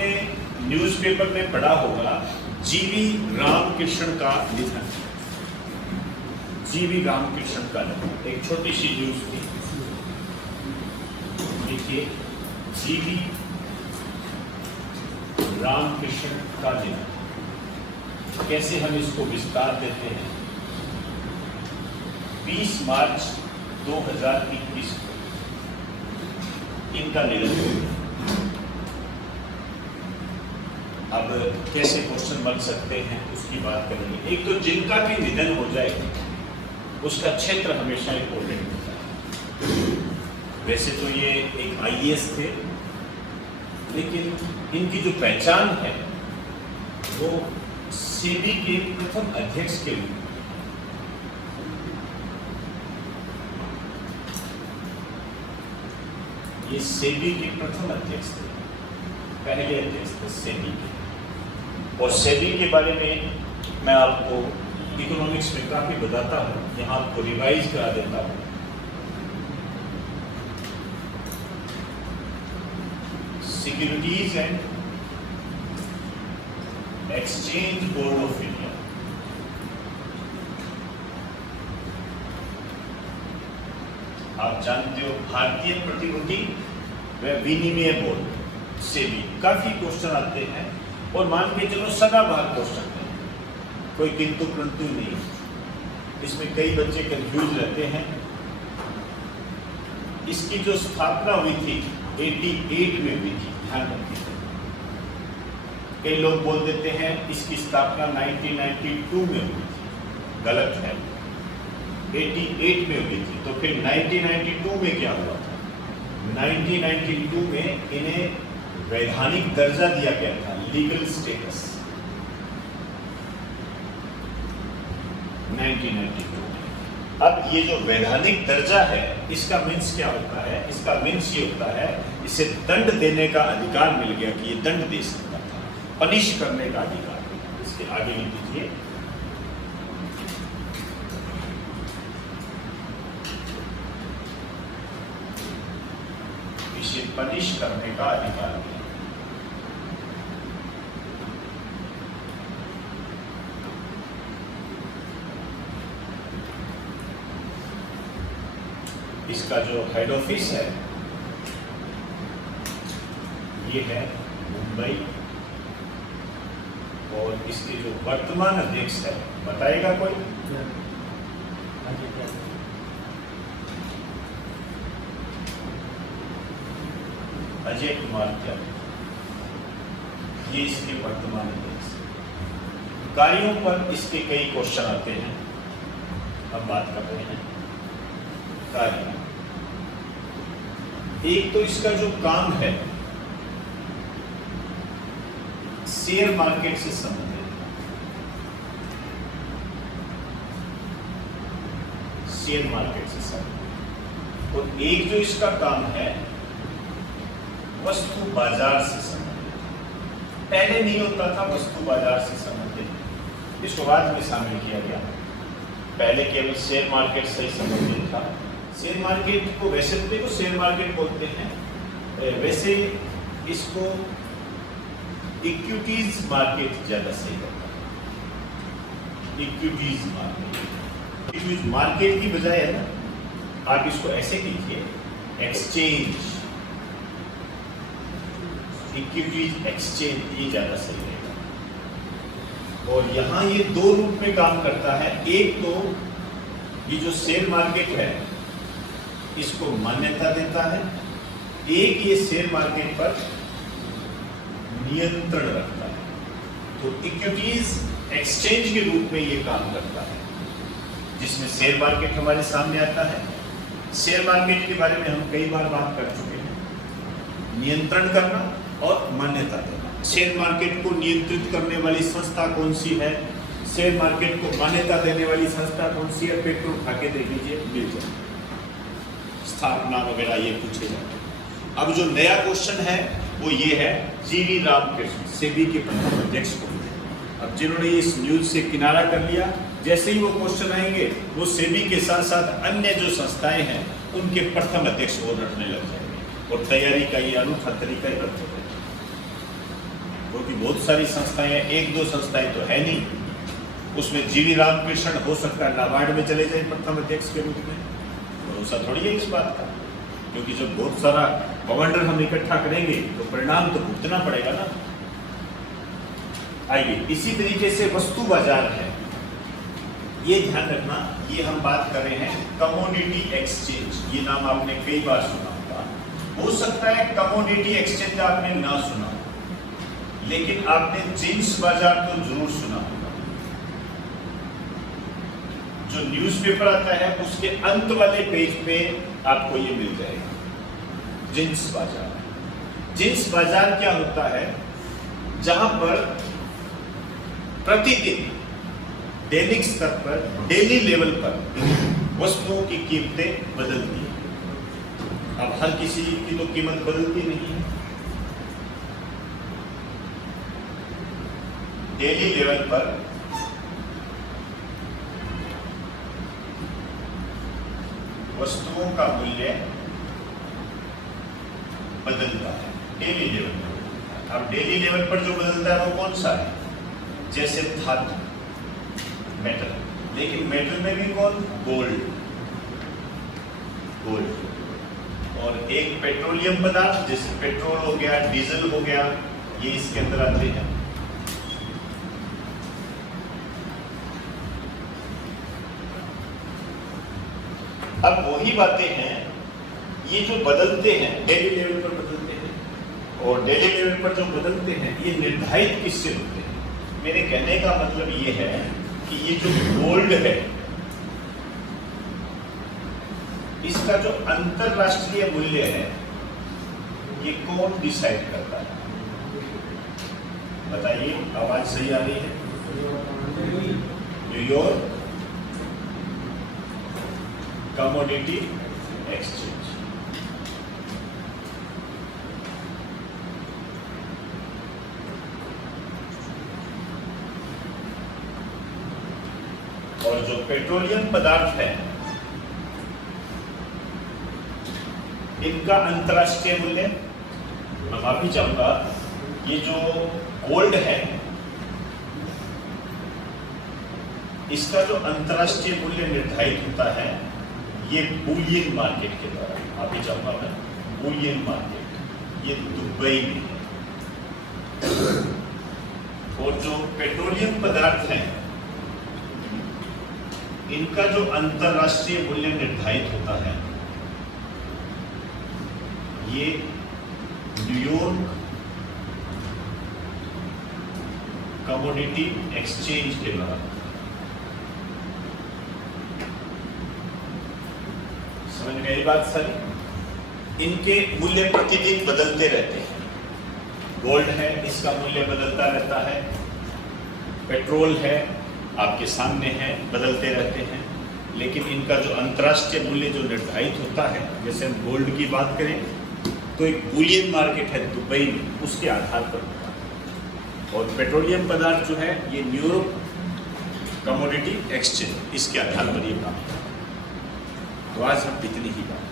आपने न्यूज़पेपर में पढ़ा होगा जीवी रामकृष्ण का निधन। जीवी रामकृष्ण का निधन एक छोटी सी न्यूज थी। देखिए, जीवी रामकृष्ण का निधन, कैसे हम इसको विस्तार देते हैं। 20 मार्च 2021 को इनका निधन हुआ। अब कैसे क्वेश्चन बन सकते हैं उसकी बात करेंगे। एक तो जिनका भी निधन हो जाए उसका क्षेत्र हमेशा इम्पोर्टेंट होता है। वैसे तो ये एक IAS थे, लेकिन इनकी जो पहचान है वो सेबी के प्रथम अध्यक्ष के रूप में। ये सेबी के प्रथम अध्यक्ष थे, पहले अध्यक्ष थे सेबी के। और सेबी के बारे में मैं आपको इकोनॉमिक्स में काफी बताता हूँ, यहाँ आपको रिवाइज करा देता हूँ। Securities and exchange board of India, आप जानते हो भारतीय प्रतिभूति व विनिमय बोर्ड सेबी। काफी क्वेश्चन आते हैं और मान के चलो सदाबहार क्वेश्चन है, कोई किंतु परंतु नहीं। इसमें कई बच्चे कंफ्यूज रहते हैं। इसकी जो स्थापना हुई थी 88 में हुई थी, ध्यान रखिए। कई लोग बोल देते हैं इसकी स्थापना 1992 में हुई थी, गलत है। 88 में हुई थी। तो फिर 1992 में क्या हुआ था? 1992 में इन्हें वैधानिक दर्जा दिया गया था, लीगल स्टेटस। 1992 में। अब ये जो वैधानिक दर्जा है, इसका मीन्स क्या होता है? इसका मीन्स ये होता है इसे दंड देने का अधिकार मिल गया कि ये दंड दे सकता था, पनिश करने का अधिकार। इसके आगे लिख दीजिए, इसे पनिश करने का अधिकार मिला। इसका जो हेड ऑफिस है ये है मुंबई, और इसके जो वर्तमान अध्यक्ष है, बताएगा कोई? अजय कुमार त्यागी, ये इसके वर्तमान अध्यक्ष। कार्यों पर इसके कई क्वेश्चन आते हैं। अब बात कर रहे हैं कार्य। एक तो इसका जो काम है शेयर मार्केट से संबंधित, शेयर मार्केट से संबंधित। और एक जो इसका काम है वस्तु बाजार से संबंधित। पहले नहीं होता था वस्तु बाजार से संबंधित, इसको बाद में शामिल किया गया। पहले केवल शेयर मार्केट से ही संबंधित था। शेयर मार्केट को वैसे तो देखो शेयर मार्केट बोलते हैं, वैसे इसको इक्विटीज मार्केट ज्यादा सही होता है। इक्विटीज मार्केट, इक्विटीज मार्केट की बजाय है ना, आप इसको ऐसे कीजिए, एक्सचेंज, इक्विटीज एक्सचेंज, ये ज्यादा सही रहेगा। और यहाँ ये दो रूप में काम करता है। एक तो ये जो शेयर मार्केट है इसको मान्यता देता है, एक ये शेयर मार्केट पर नियंत्रण रखता है। तो इक्विटीज एक्सचेंज के रूप में ये काम करता है, जिसमें शेयर मार्केट हमारे सामने आता है। शेयर मार्केट के बारे में हम कई बार बात कर चुके हैं, नियंत्रण करना और मान्यता देना। शेयर मार्केट को नियंत्रित करने वाली संस्था कौन सी है, शेयर मार्केट को मान्यता देने वाली संस्था कौन सी है? पेपर उठा के देख लीजिए, मिल जाए, स्थापना वगैरह ये पूछे जाते हैं। अब जो नया क्वेश्चन है वो ये है, जीवी रामकृष्ण सेबी के प्रथम अध्यक्ष को। अब जिन्होंने इस न्यूज से किनारा कर लिया, जैसे ही वो क्वेश्चन आएंगे वो सेबी के साथ साथ अन्य जो संस्थाएं हैं उनके प्रथम अध्यक्ष वो रटने लग जाएंगे, और तैयारी का ये अनूठा तरीका ही रखते हैं। क्योंकि बहुत सारी संस्थाएं हैं, एक दो संस्थाएं तो है नहीं। उसमें जीवी रामकृष्ण हो सकता है नाबार्ड में चले जाए प्रथम अध्यक्ष के रूप में, भरोसा थोड़ी है इस बात का, क्योंकि जब बहुत सारा कमांडर हम इकट्ठा करेंगे तो परिणाम तो भुगतना पड़ेगा ना। आइए, इसी तरीके से वस्तु बाजार है, ये ध्यान रखना, ये हम बात कर रहे हैं कमोडिटी एक्सचेंज। ये नाम आपने कई बार सुना होगा, हो सकता है कमोडिटी एक्सचेंज आपने ना सुना, लेकिन आपने जिंस बाजार तो जरूर सुना होगा। जो न्यूज़पेपर आता है उसके अंत वाले पेज पे आपको ये मिल जाएगा, जिंस बाजार। जिंस बाजार क्या होता है? जहां पर प्रतिदिन दैनिक स्तर पर, डेली लेवल पर वस्तुओं की कीमतें बदलती हैं। अब हर किसी की तो कीमत बदलती नहीं है। डेली लेवल पर वस्तुओं का मूल्य बदलता है, डेली लेवल पर। अब डेली लेवल पर जो बदलता है वो कौन सा है? जैसे धातु, मेटल, लेकिन मेटल में भी कौन? गोल्ड। और एक पेट्रोलियम पदार्थ जैसे पेट्रोल हो गया, डीजल हो गया, ये इसके अंदर आते हैं। अब वही बातें हैं, ये जो बदलते हैं डेली लेवल पर बदलते हैं, और डेली लेवल पर जो बदलते हैं ये निर्धारित किससे होते हैं? मेरे कहने का मतलब ये है कि ये जो गोल्ड है इसका जो अंतरराष्ट्रीय मूल्य है ये कौन डिसाइड करता है? बताइए, आवाज सही आ रही है? New York commodity exchange. और जो पेट्रोलियम पदार्थ है इनका अंतरराष्ट्रीय मूल्य, मैं माफी चाहूंगा, ये जो गोल्ड है इसका जो अंतरराष्ट्रीय मूल्य निर्धारित होता है ये बुलियन मार्केट के द्वारा। माफी चाहूंगा मैं, बुलियन मार्केट, ये दुबई में है। और जो पेट्रोलियम पदार्थ हैं इनका जो अंतरराष्ट्रीय मूल्य निर्धारित होता है ये न्यूयॉर्क कमोडिटी एक्सचेंज के द्वारा। समझ में आई बात सारी? इनके मूल्य प्रतिदिन बदलते रहते हैं। गोल्ड है, इसका मूल्य बदलता रहता है। पेट्रोल है, आपके सामने है, बदलते रहते हैं। लेकिन इनका जो अंतर्राष्ट्रीय मूल्य जो निर्धारित होता है, जैसे हम गोल्ड की बात करें तो एक बुलियन मार्केट है दुबई में, उसके आधार पर होता है। और पेट्रोलियम पदार्थ जो है ये न्यूयॉर्क कमोडिटी एक्सचेंज, इसके आधार पर ये काम होता है। तो आज हम इतनी ही बात